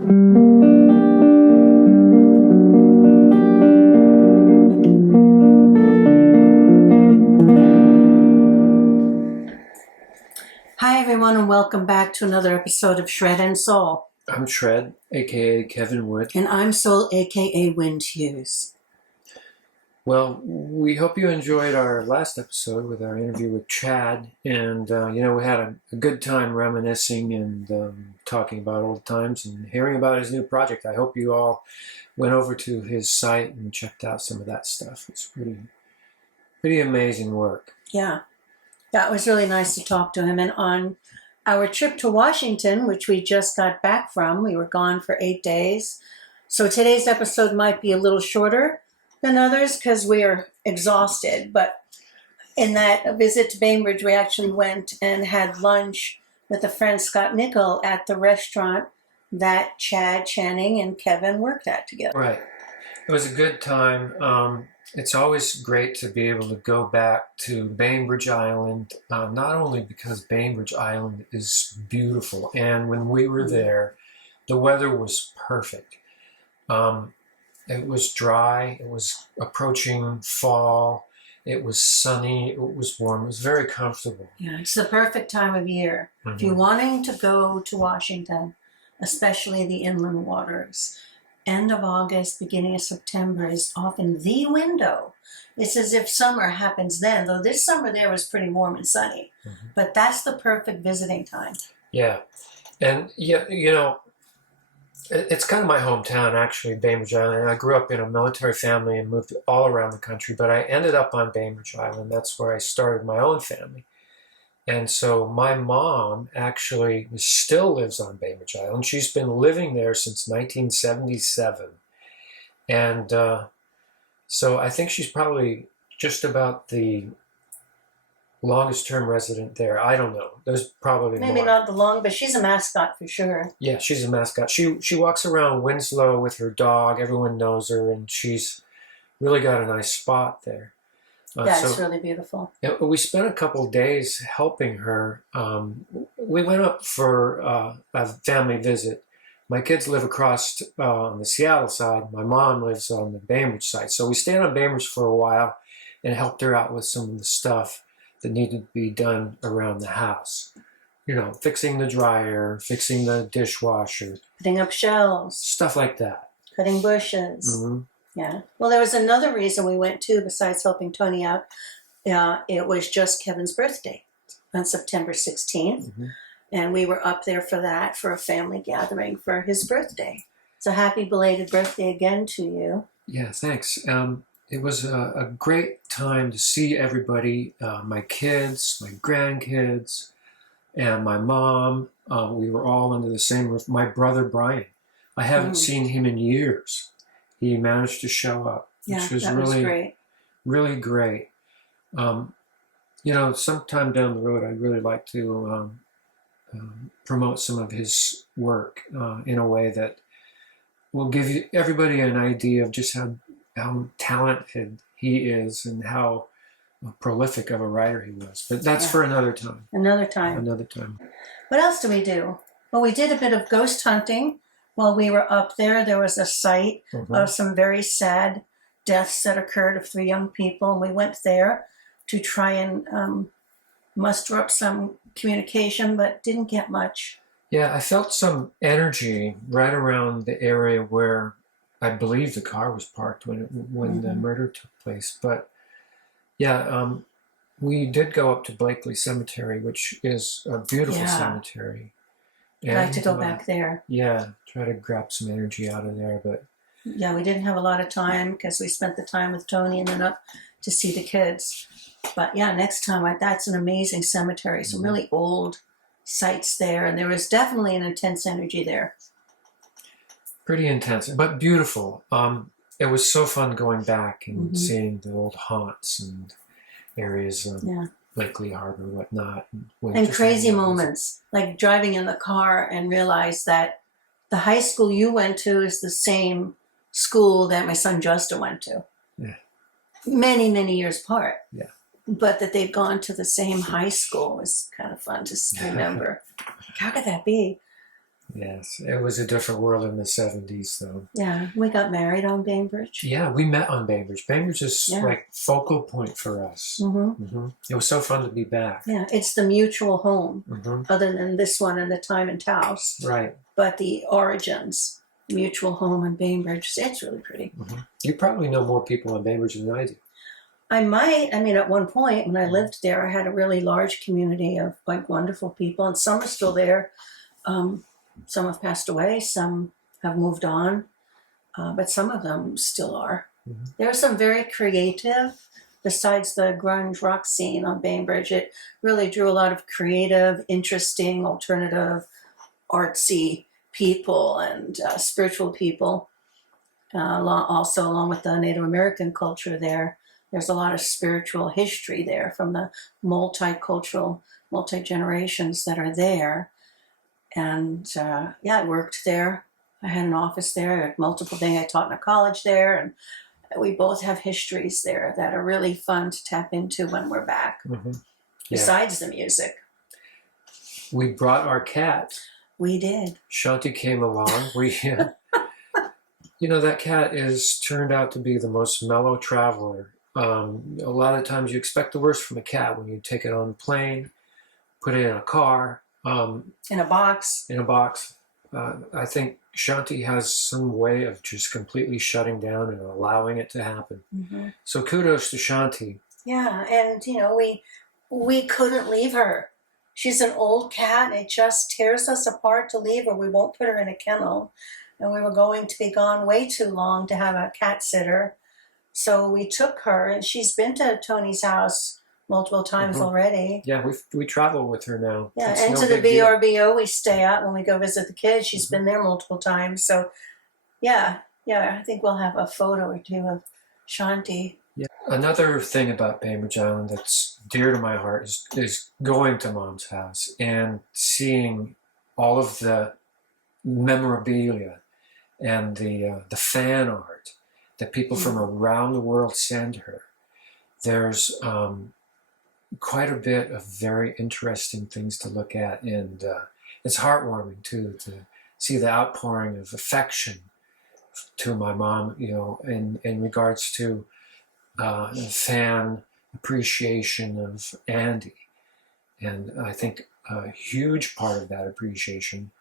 Hi everyone, and welcome back to another episode of Shred and Soul. I'm Shred, aka Kevin Wood. And I'm Soul, aka Wind Hughes. Well, we hope you enjoyed our last episode with our interview with Chad. And, we had a good time reminiscing and talking about old times and hearing about his new project. I hope you all went over to his site and checked out some of that stuff. It's pretty amazing work. Yeah, it was really nice to talk to him. And on our trip to Washington, which we just got back from, we were gone for 8 days. So today's episode might be a little shorter than others because we are exhausted. But in that visit to Bainbridge, we actually went and had lunch with a friend, Scott Nickel, at the restaurant that Chad Channing and Kevin worked at together. Right. It was a good time. It's always great to be able to go back to Bainbridge Island, not only because Bainbridge Island is beautiful, and when we were there, the weather was perfect. It was dry, it was approaching fall, it was sunny, it was warm, it was very comfortable. Yeah, it's the perfect time of year. Mm-hmm. If you're wanting to go to Washington, especially the inland waters, end of August, beginning of September is often the window. It's as if summer happens then, though this summer there was pretty warm and sunny. Mm-hmm. But that's the perfect visiting time. Yeah. And, it's kind of my hometown, actually, Bainbridge Island. I grew up in a military family and moved all around the country, but I ended up on Bainbridge Island. That's where I started my own family. And so my mom actually still lives on Bainbridge Island. She's been living there since 1977. And so I think she's probably just about the longest term resident there. I don't know. There's probably maybe more. Not the long, but she's a mascot for sure. Yeah, she's a mascot. She walks around Winslow with her dog. Everyone knows her, and she's really got a nice spot there. It's really beautiful. We spent a couple of days helping her. We went up for a family visit. My kids live across on the Seattle side. My mom lives on the Bainbridge side. So we stayed on Bainbridge for a while and helped her out with some of the stuff that needed to be done around the house. Fixing the dryer, fixing the dishwasher. Putting up shelves. Stuff like that. Cutting bushes. Mm-hmm. Yeah. Well, there was another reason we went too, besides helping Toni out. It was just Kevin's birthday on September 16th. Mm-hmm. And we were up there for that, for a family gathering for his birthday. So happy belated birthday again to you. Yeah, thanks. It was a great time to see everybody, my kids, my grandkids, and my mom. We were all under the same roof. My brother, Brian. I haven't seen him in years. He managed to show up, which was really great. Really great. Sometime down the road, I'd really like to promote some of his work in a way that will give everybody an idea of just how talented he is and how prolific of a writer he was. But that's for another time. Another time. What else do we do? Well, we did a bit of ghost hunting. While we were up there, there was a site of some very sad deaths that occurred of 3 young people. And we went there to try and muster up some communication, but didn't get much. Yeah, I felt some energy right around the area where I believe the car was parked when the murder took place. But yeah, we did go up to Blakely Cemetery, which is a beautiful cemetery. I'd like to go back there. Yeah, try to grab some energy out of there. But yeah, we didn't have a lot of time because we spent the time with Toni and then up to see the kids. But yeah, next time, that's an amazing cemetery. Some really old sites there, and there was definitely an intense energy there. Pretty intense, but beautiful. It was so fun going back and seeing the old haunts and areas. Blakely Harbor, whatnot. And crazy moments, like driving in the car and realize that the high school you went to is the same school that my son Justin went to. Yeah. Many, many years apart. Yeah. But that they'd gone to the same high school was kind of fun to remember. How could that be? Yes, it was a different world in the 70s, though. Yeah, we got married on Bainbridge. Yeah, we met on Bainbridge. Bainbridge is Yeah. like focal point for us. It was so fun to be back. Yeah, it's the mutual home, other than this one and the time and Taos. Right. But the origins, mutual home and Bainbridge, it's really pretty. You probably know more people on Bainbridge than I do. I might. I mean, at one point when I lived there, I had a really large community of like wonderful people, and some are still there. Some have passed away, some have moved on, but some of them still are. There are some very creative, besides the grunge rock scene on Bainbridge. It really drew a lot of creative, interesting, alternative, artsy people and spiritual people. Also, along with the Native American culture there, there's a lot of spiritual history there from the multicultural, multi-generations that are there. And yeah, I worked there. I had an office there. I had multiple things. I taught in a college there. And we both have histories there that are really fun to tap into when we're back, besides the music. We brought our cat. We did. Shanti came along. You know, that cat is turned out to be the most mellow traveler. A lot of times you expect the worst from a cat when you take it on a plane, put it in a car. In a box. I think Shanti has some way of just completely shutting down and allowing it to happen. So kudos to Shanti. Yeah, and you know, we couldn't leave her. She's an old cat, and it just tears us apart to leave her. We won't put her in a kennel, and we were going to be gone way too long to have a cat sitter. So we took her, and she's been to Toni's house multiple times already. Yeah, we travel with her now. Yeah, it's and no to the big deal. VRBO we stay at when we go visit the kids. She's been there multiple times. So yeah, I think we'll have a photo or two of Shanti. Yeah. Another thing about Bainbridge Island that's dear to my heart is going to Mom's house and seeing all of the memorabilia and the fan art that people from around the world send her. There's quite a bit of very interesting things to look at, and it's heartwarming too to see the outpouring of affection to my mom, you know, in regards to fan appreciation of Andy. And I think a huge part of that appreciation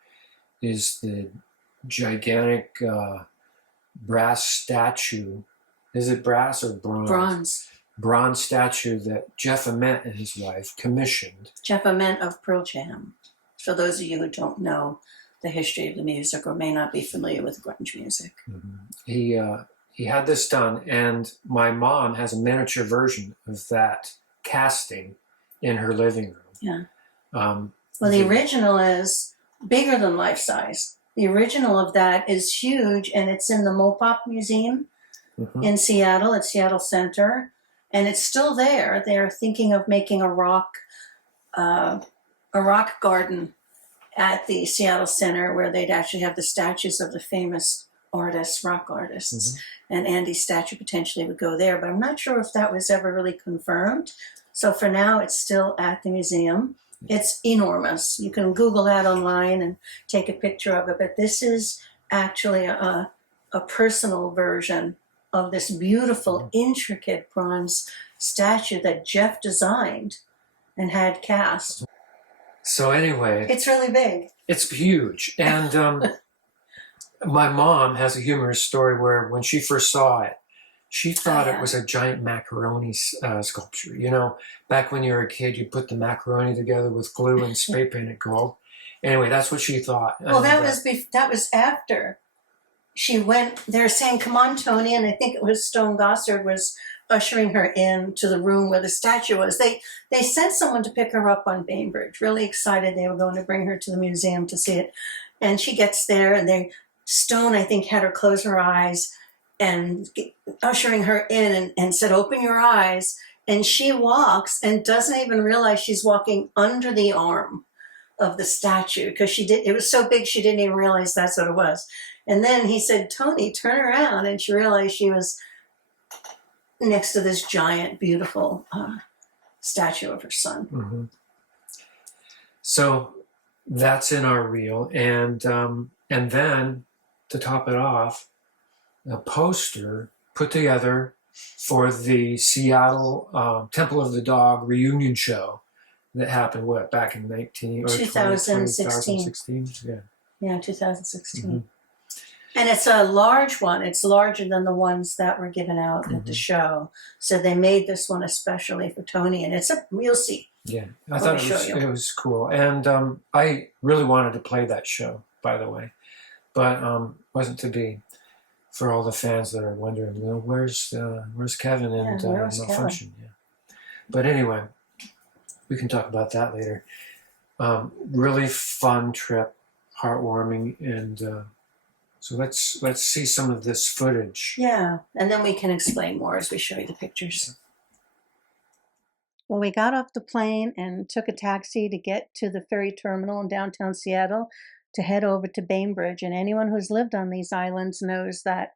is the gigantic brass statue. Is it brass or bronze? Bronze statue that Jeff Ament and his wife commissioned. Jeff Ament of Pearl Jam. For those of you who don't know the history of the music or may not be familiar with grunge music. He had this done, and my mom has a miniature version of that casting in her living room. Yeah. Well, the original is bigger than life size. The original of that is huge, and it's in the MOPOP Museum in Seattle at Seattle Center. And it's still there. They're thinking of making a rock garden at the Seattle Center where they'd actually have the statues of the famous artists, rock artists. And Andy's statue potentially would go there. But I'm not sure if that was ever really confirmed. So for now, it's still at the museum. It's enormous. You can Google that online and take a picture of it. But this is actually a personal version of this beautiful, intricate bronze statue that Jeff designed and had cast. So anyway, it's really big. It's huge. And my mom has a humorous story where when she first saw it, she thought it was a giant macaroni sculpture. You know, back when you were a kid, you put the macaroni together with glue and spray paint it gold. Anyway, that's what she thought. Well, that was after she went. They were saying, "Come on, Toni," and I think it was Stone Gossard was ushering her in to the room where the statue was. They sent someone to pick her up on Bainbridge, really excited they were going to bring her to the museum to see it. And she gets there, and Stone, I think, had her close her eyes and ushering her in and said, "Open your eyes." And she walks and doesn't even realize she's walking under the arm of the statue because it was so big she didn't even realize that's what it was. And then he said, "Toni, turn around." And she realized she was next to this giant, beautiful statue of her son. So That's in our reel, and then to top it off, a poster put together for the Seattle Temple of the Dog reunion show that happened back in 19 or 2016. 2016. Yeah, 2016. Mm-hmm. And it's a large one. It's larger than the ones that were given out at the show. So they made this one especially for Toni, and you'll see. Yeah, I thought it was cool, and I really wanted to play that show, by the way, but wasn't to be. For all the fans that are wondering, well, where's Kevin and Malfunction? Yeah. But anyway, we can talk about that later. Really fun trip, heartwarming, and so let's see some of this footage. Yeah, and then we can explain more as we show you the pictures. Well, we got off the plane and took a taxi to get to the ferry terminal in downtown Seattle to head over to Bainbridge. And anyone who's lived on these islands knows that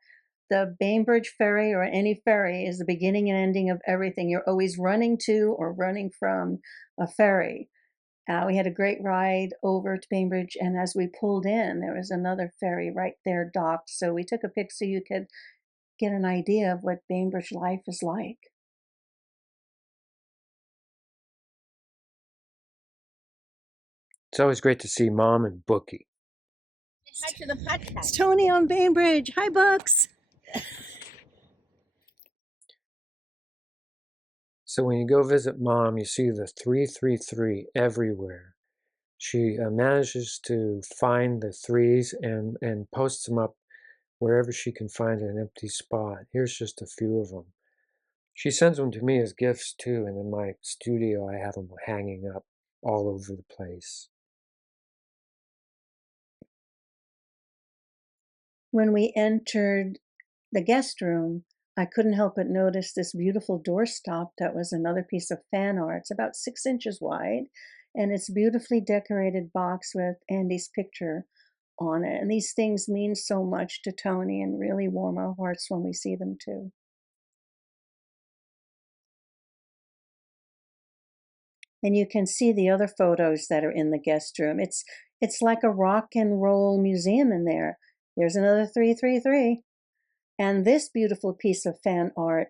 the Bainbridge ferry or any ferry is the beginning and ending of everything. You're always running to or running from a ferry. We had a great ride over to Bainbridge, and as we pulled in, there was another ferry right there docked. So we took a pic so you could get an idea of what Bainbridge life is like. It's always great to see Mom and Bookie. Hi to the podcast. It's Toni on Bainbridge. Hi, Bucks. So when you go visit Mom, you see the 333 everywhere. She manages to find the threes and posts them up wherever she can find an empty spot. Here's just a few of them. She sends them to me as gifts too, and in my studio I have them hanging up all over the place. When we entered the guest room, I couldn't help but notice this beautiful doorstop that was another piece of fan art. It's about 6 inches wide, and it's a beautifully decorated box with Andy's picture on it. And these things mean so much to Toni and really warm our hearts when we see them too. And you can see the other photos that are in the guest room. It's like a rock and roll museum in there. There's another 333. And this beautiful piece of fan art,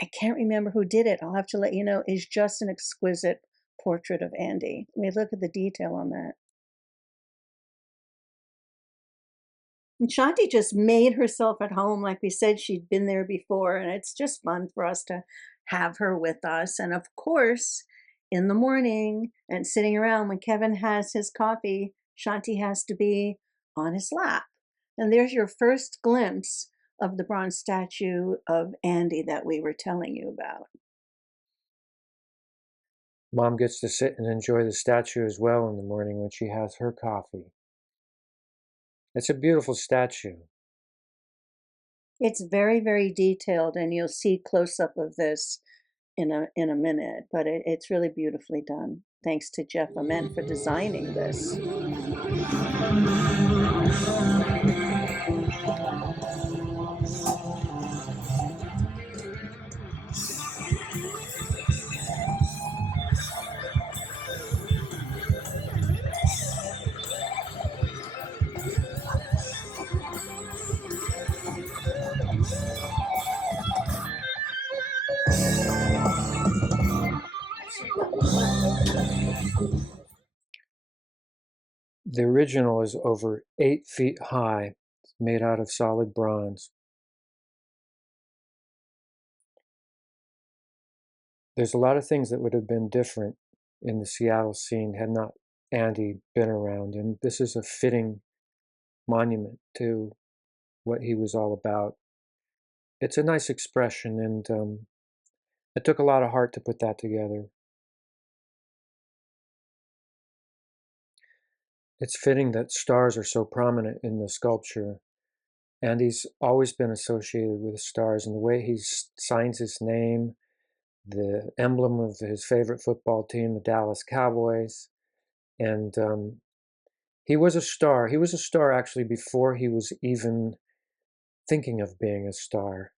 I can't remember who did it. I'll have to let you know, is just an exquisite portrait of Andy. I mean, look at the detail on that. And Shanti just made herself at home. Like we said, she'd been there before, and it's just fun for us to have her with us. And of course, in the morning and sitting around when Kevin has his coffee, Shanti has to be on his lap. And there's your first glimpse of the bronze statue of Andy that we were telling you about. Mom gets to sit and enjoy the statue as well in the morning when she has her coffee. It's a beautiful statue. It's very, very detailed, and you'll see close-up of this in a minute, but it's really beautifully done. Thanks to Jeff Ament for designing this. The original is over 8 feet high, made out of solid bronze. There's a lot of things that would have been different in the Seattle scene had not Andy been around, and this is a fitting monument to what he was all about. It's a nice expression, and it took a lot of heart to put that together. It's fitting that stars are so prominent in the sculpture. Andy's always been associated with stars, and the way he signs his name, the emblem of his favorite football team, the Dallas Cowboys, and he was a star. He was a star actually before he was even thinking of being a star.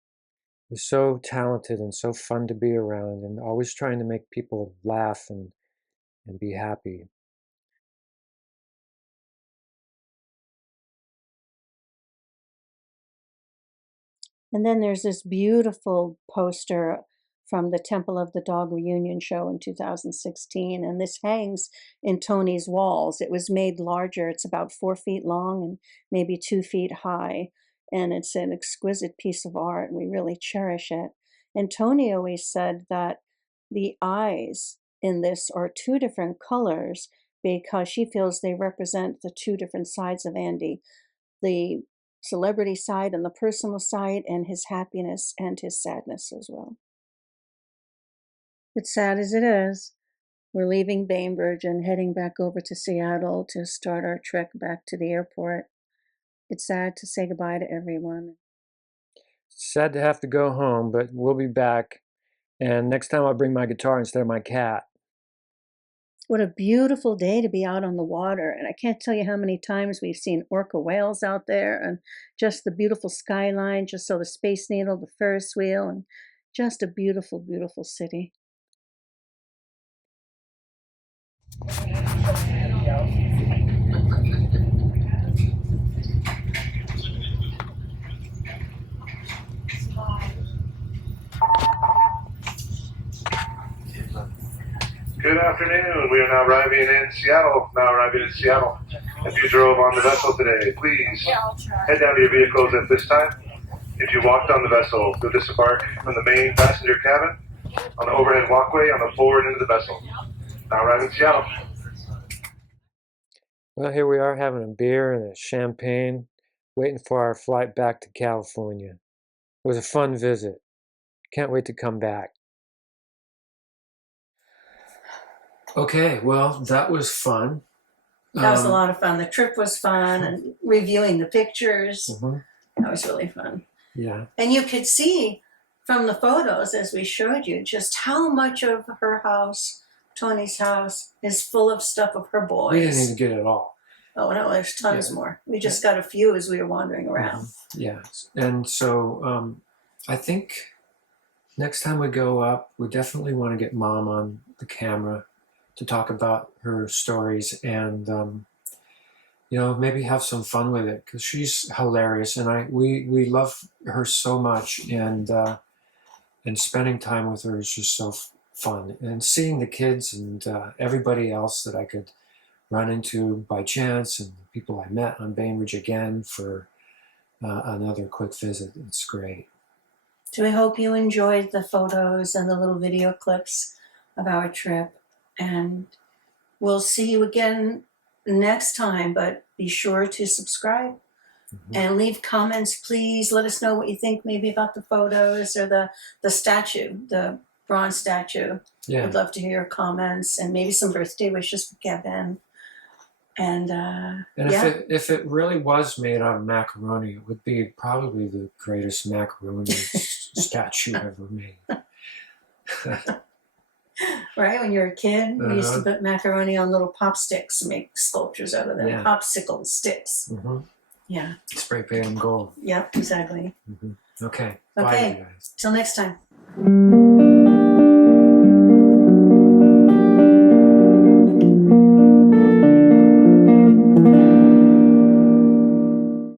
He was so talented and so fun to be around, and always trying to make people laugh and be happy. And then there's this beautiful poster from the Temple of the Dog reunion show in 2016. And this hangs in Toni's walls. It was made larger. It's about 4 feet long and maybe 2 feet high. And it's an exquisite piece of art. We really cherish it. And Toni always said that the eyes in this are 2 different colors because she feels they represent the 2 different sides of Andy, the celebrity side and the personal side, and his happiness and his sadness as well. But sad as it is, we're leaving Bainbridge and heading back over to Seattle to start our trek back to the airport. It's sad to say goodbye to everyone. Sad to have to go home, but we'll be back. And next time I'll bring my guitar instead of my cat. What a beautiful day to be out on the water. And I can't tell you how many times we've seen orca whales out there, and just the beautiful skyline, just so the Space Needle, the Ferris wheel, and just a beautiful, beautiful city. Good afternoon. We are now arriving in Seattle. If you drove on the vessel today, please head down to your vehicles at this time. If you walked on the vessel, you'll disembark from the main passenger cabin on the overhead walkway on the forward end of the vessel. Now arriving in Seattle. Well, here we are having a beer and a champagne, waiting for our flight back to California. It was a fun visit. Can't wait to come back. Okay, well, that was fun. That was a lot of fun. The trip was fun, and reviewing the pictures. That was really fun. Yeah. And you could see from the photos, as we showed you, just how much of her house, Toni's house, is full of stuff of her boys. We didn't even get it all. Oh, no, there's tons more. We just got a few as we were wandering around. Yeah. And so I think next time we go up, we definitely want to get Mom on the camera to talk about her stories and, maybe have some fun with it, because she's hilarious. And we love her so much, and spending time with her is just so fun. And seeing the kids and everybody else that I could run into by chance, and people I met on Bainbridge again for another quick visit. It's great. So we hope you enjoyed the photos and the little video clips of our trip. And we'll see you again next time, but be sure to subscribe and leave comments. Please let us know what you think maybe about the photos or the statue, the bronze statue. Yeah. We'd love to hear your comments and maybe some birthday wishes for Kevin. And if it really was made out of macaroni, it would be probably the greatest macaroni statue ever made. Right, when you're a kid, we used to put macaroni on little pop sticks, make sculptures out of them. Yeah. Popsicle sticks. Yeah. Spray paint and gold. Yep, exactly. Okay. Okay. Bye, you guys. Till next time.